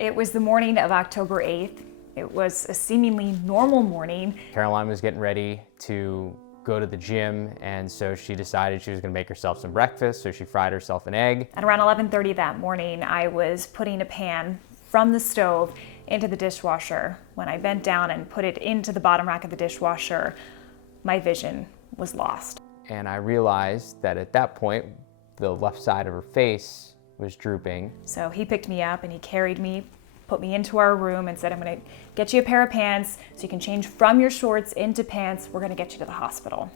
It was the morning of October 8th. It was a seemingly normal morning. Caroline was getting ready to go to the gym, and so she decided she was going to make herself some breakfast, so she fried herself an egg. At around 11:30 that morning, I was putting a pan from the stove into the dishwasher. When I bent down and put it into the bottom rack of the dishwasher, my vision was lost. And I realized that at that point, the left side of her face was drooping. So he picked me up and he carried me, put me into our room and said, I'm gonna get you a pair of pants so you can change from your shorts into pants. We're gonna get you to the hospital.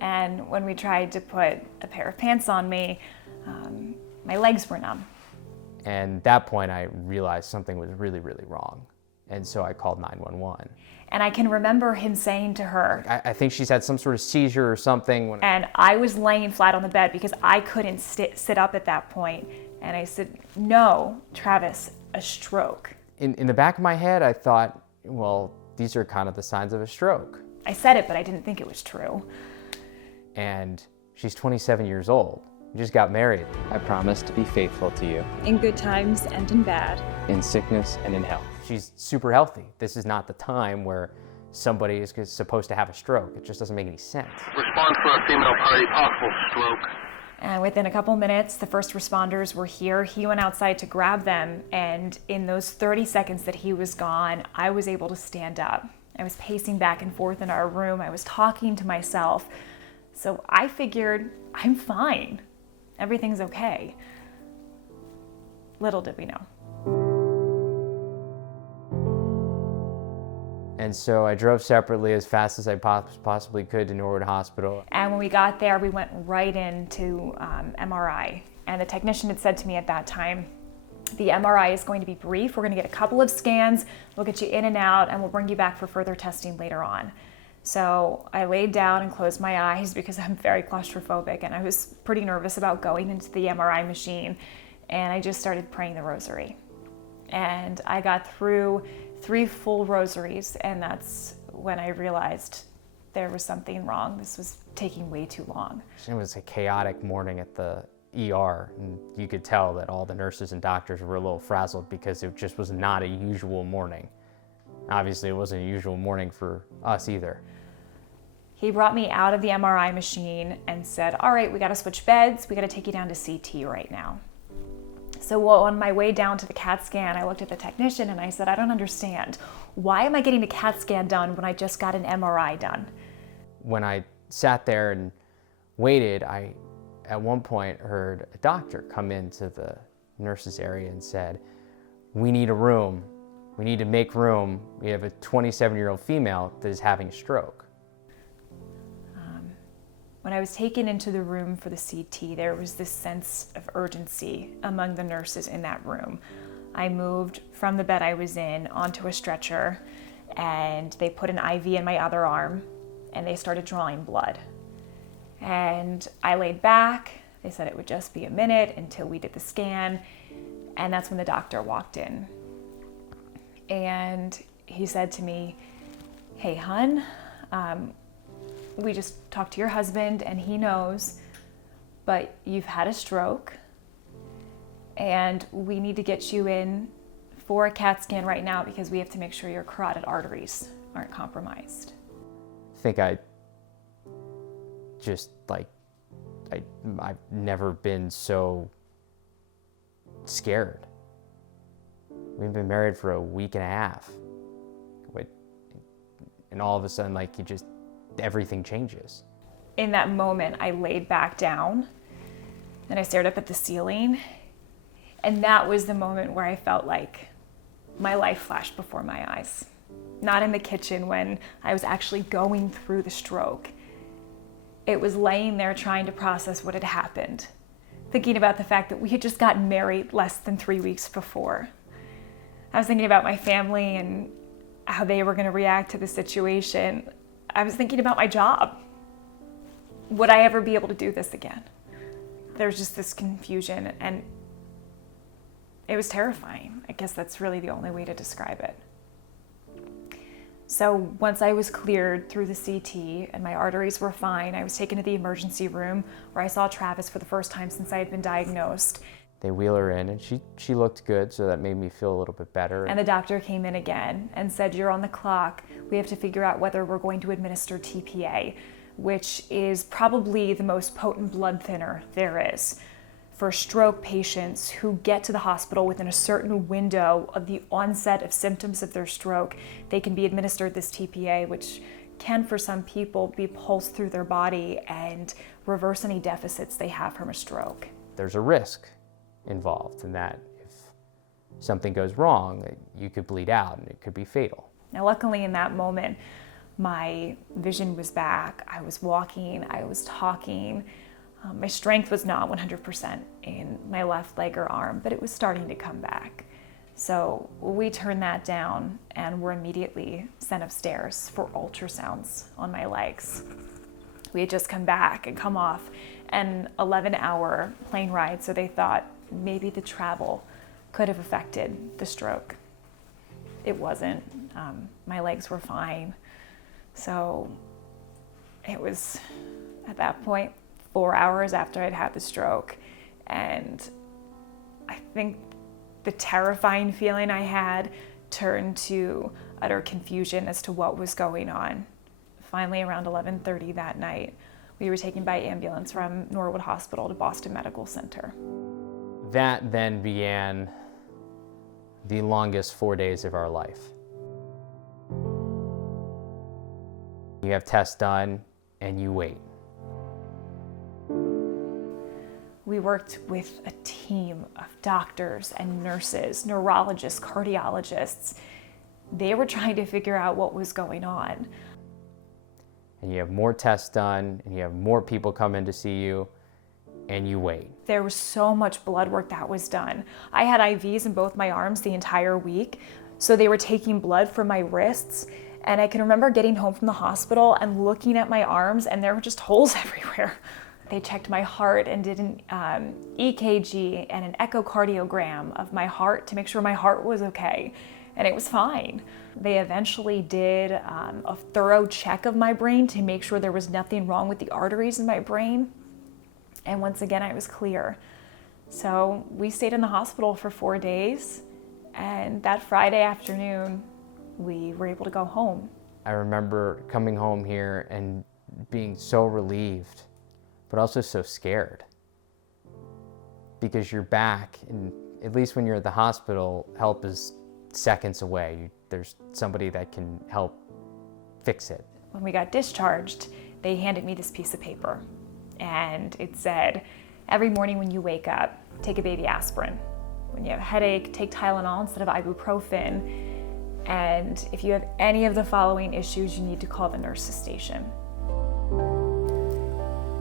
And when we tried to put a pair of pants on me, my legs were numb. And at that point, I realized something was really, really wrong. And so I called 911. And I can remember him saying to her, I think she's had some sort of seizure or something. And I was laying flat on the bed because I couldn't sit up at that point. And I said, no, Travis, a stroke. In the back of my head, I thought, well, these are kind of the signs of a stroke. I said it, but I didn't think it was true. And she's 27 years old. We just got married. I promise to be faithful to you. In good times and in bad. In sickness and in health. She's super healthy. This is not the time where somebody is supposed to have a stroke. It just doesn't make any sense. Response for a female party, possible stroke. And within a couple minutes, the first responders were here. He went outside to grab them. And in those 30 seconds that he was gone, I was able to stand up. I was pacing back and forth in our room. I was talking to myself. So I figured, I'm fine. Everything's okay. Little did we know. And so I drove separately as fast as I possibly could to Norwood Hospital. And when we got there, we went right into MRI. And the technician had said to me at that time, the MRI is going to be brief. We're going to get a couple of scans. We'll get you in and out, and we'll bring you back for further testing later on. So I laid down and closed my eyes because I'm very claustrophobic, and I was pretty nervous about going into the MRI machine. And I just started praying the rosary. And I got through 3 full rosaries, and that's when I realized there was something wrong. This was taking way too long. It was a chaotic morning at the ER, and you could tell that all the nurses and doctors were a little frazzled because it just was not a usual morning. Obviously, it wasn't a usual morning for us either. He brought me out of the MRI machine and said, all right, we got to switch beds. We got to take you down to CT right now. So on my way down to the CAT scan, I looked at the technician and I said, I don't understand. Why am I getting a CAT scan done when I just got an MRI done? When I sat there and waited, I at one point heard a doctor come into the nurses area and said, we need a room. We need to make room. We have a 27-year-old female that is having a stroke. When I was taken into the room for the CT, there was this sense of urgency among the nurses in that room. I moved from the bed I was in onto a stretcher, and they put an IV in my other arm, and they started drawing blood. And I laid back. They said it would just be a minute until we did the scan, and that's when the doctor walked in. And he said to me, hey, hun, we just talked to your husband and he knows, but you've had a stroke and we need to get you in for a CAT scan right now because we have to make sure your carotid arteries aren't compromised. I think I've never been so scared. We've been married for a week and a half. And all of a sudden, everything changes. In that moment, I laid back down and I stared up at the ceiling. And that was the moment where I felt like my life flashed before my eyes. Not in the kitchen when I was actually going through the stroke. It was laying there trying to process what had happened, thinking about the fact that we had just gotten married less than 3 weeks before. I was thinking about my family and how they were going to react to the situation. I was thinking about my job. Would I ever be able to do this again? There was just this confusion, and it was terrifying. I guess that's really the only way to describe it. So once I was cleared through the CT and my arteries were fine, I was taken to the emergency room where I saw Travis for the first time since I had been diagnosed. They wheel her in, and she looked good, so that made me feel a little bit better. And the doctor came in again and said, "You're on the clock. We have to figure out whether we're going to administer TPA, which is probably the most potent blood thinner there is. For stroke patients who get to the hospital within a certain window of the onset of symptoms of their stroke, they can be administered this TPA, which can, for some people, be pulsed through their body and reverse any deficits they have from a stroke." There's a risk involved in that. If something goes wrong, you could bleed out and it could be fatal. Now, luckily in that moment, my vision was back. I was walking, I was talking. My strength was not 100% in my left leg or arm, but it was starting to come back. So we turned that down and were immediately sent upstairs for ultrasounds on my legs. We had just come back and come off an 11-hour plane ride, so they thought maybe the travel could have affected the stroke. It wasn't. My legs were fine. So it was, at that point, 4 hours after I'd had the stroke. And I think the terrifying feeling I had turned to utter confusion as to what was going on. Finally, around 11:30 that night, we were taken by ambulance from Norwood Hospital to Boston Medical Center. That then began the longest 4 days of our life. You have tests done and you wait. We worked with a team of doctors and nurses, neurologists, cardiologists. They were trying to figure out what was going on. And you have more tests done, and you have more people come in to see you, and you wait. There was so much blood work that was done. I had IVs in both my arms the entire week, so they were taking blood from my wrists. And I can remember getting home from the hospital and looking at my arms, and there were just holes everywhere. They checked my heart and did an EKG and an echocardiogram of my heart to make sure my heart was okay, and it was fine. They eventually did a thorough check of my brain to make sure there was nothing wrong with the arteries in my brain, and once again I was clear. So we stayed in the hospital for 4 days, and that Friday afternoon we were able to go home. I remember coming home here and being so relieved, but also so scared, because you're back, and at least when you're at the hospital, help is seconds away. There's somebody that can help fix it. When we got discharged, they handed me this piece of paper, and it said, every morning when you wake up, take a baby aspirin. When you have a headache, take Tylenol instead of ibuprofen. And if you have any of the following issues, you need to call the nurse's station.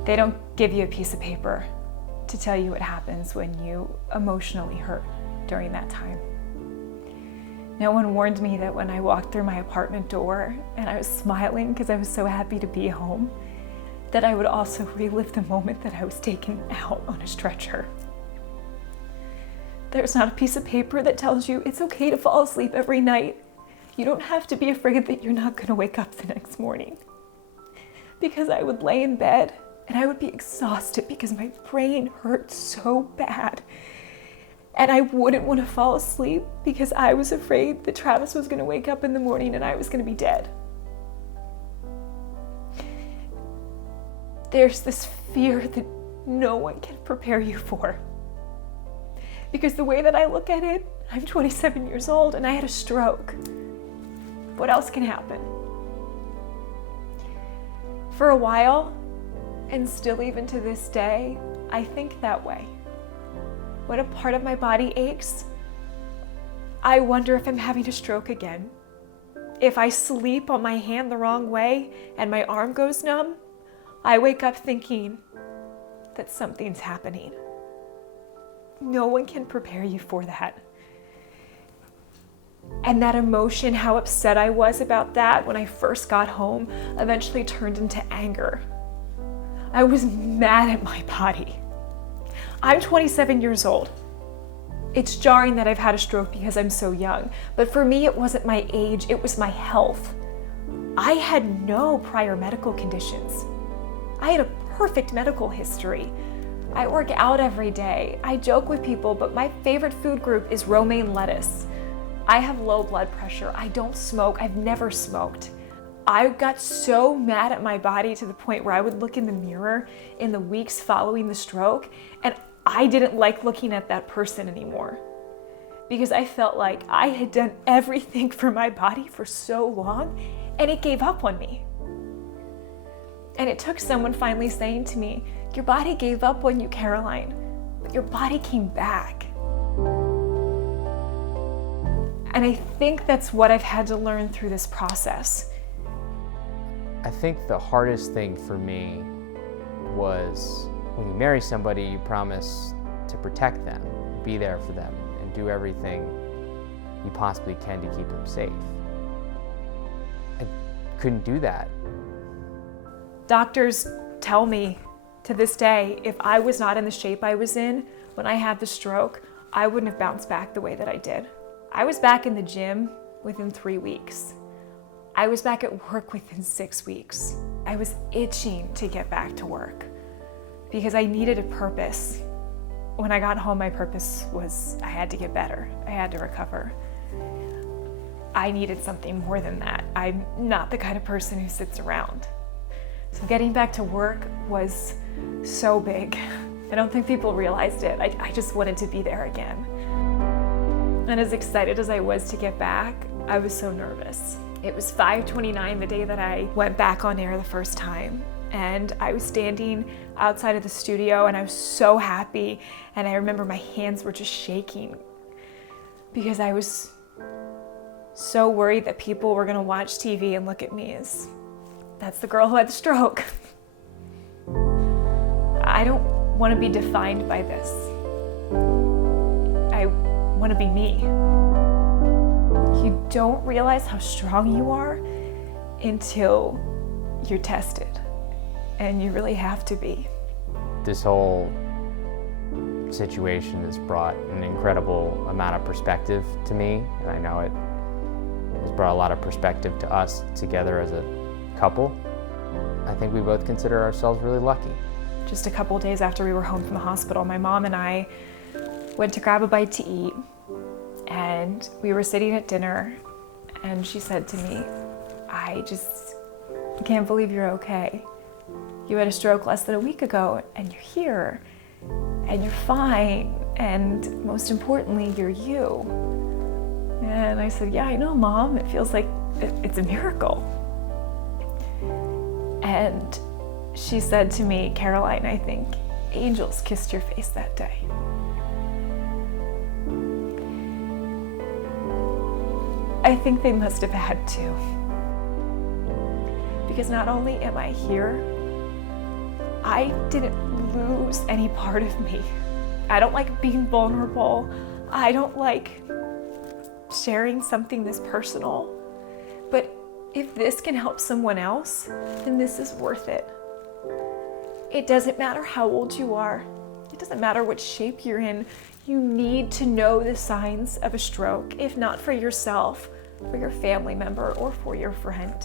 They don't give you a piece of paper to tell you what happens when you emotionally hurt during that time. No one warned me that when I walked through my apartment door and I was smiling because I was so happy to be home, that I would also relive the moment that I was taken out on a stretcher. There's not a piece of paper that tells you it's okay to fall asleep every night. You don't have to be afraid that you're not going to wake up the next morning. Because I would lay in bed and I would be exhausted because my brain hurt so bad. And I wouldn't want to fall asleep because I was afraid that Travis was going to wake up in the morning and I was going to be dead. There's this fear that no one can prepare you for. Because the way that I look at it, I'm 27 years old and I had a stroke. What else can happen? For a while, and still even to this day, I think that way. When a part of my body aches, I wonder if I'm having a stroke again. If I sleep on my hand the wrong way and my arm goes numb, I wake up thinking that something's happening. No one can prepare you for that. And that emotion, how upset I was about that when I first got home, eventually turned into anger. I was mad at my body. I'm 27 years old. It's jarring that I've had a stroke because I'm so young, but for me, it wasn't my age, it was my health. I had no prior medical conditions. I had a perfect medical history. I work out every day. I joke with people, but my favorite food group is romaine lettuce. I have low blood pressure. I don't smoke. I've never smoked. I got so mad at my body to the point where I would look in the mirror in the weeks following the stroke, and I didn't like looking at that person anymore because I felt like I had done everything for my body for so long and it gave up on me. And it took someone finally saying to me, "Your body gave up on you, Caroline, but your body came back." And I think that's what I've had to learn through this process. I think the hardest thing for me was when you marry somebody, you promise to protect them, be there for them, and do everything you possibly can to keep them safe. I couldn't do that. Doctors tell me to this day, if I was not in the shape I was in when I had the stroke, I wouldn't have bounced back the way that I did. I was back in the gym within 3 weeks. I was back at work within 6 weeks. I was itching to get back to work because I needed a purpose. When I got home, my purpose was I had to get better. I had to recover. I needed something more than that. I'm not the kind of person who sits around. So getting back to work was so big. I don't think people realized it. I just wanted to be there again. And as excited as I was to get back, I was so nervous. It was 5:29 the day that I went back on air the first time. And I was standing outside of the studio and I was so happy. And I remember my hands were just shaking because I was so worried that people were gonna watch TV and look at me as, "That's the girl who had the stroke." I don't want to be defined by this. I want to be me. You don't realize how strong you are until you're tested, and you really have to be. This whole situation has brought an incredible amount of perspective to me, and I know it has brought a lot of perspective to us together as a couple. I think we both consider ourselves really lucky. Just a couple days after we were home from the hospital, my mom and I went to grab a bite to eat, and we were sitting at dinner, and she said to me, "I just can't believe you're okay. You had a stroke less than a week ago, and you're here, and you're fine, and most importantly, you're you." And I said, "Yeah, I know, Mom. It feels like it's a miracle." And she said to me, "Caroline, I think angels kissed your face that day." I think they must have had to. Because not only am I here, I didn't lose any part of me. I don't like being vulnerable. I don't like sharing something this personal. But if this can help someone else, then this is worth it. It doesn't matter how old you are. It doesn't matter what shape you're in. You need to know the signs of a stroke, if not for yourself, for your family member, or for your friend.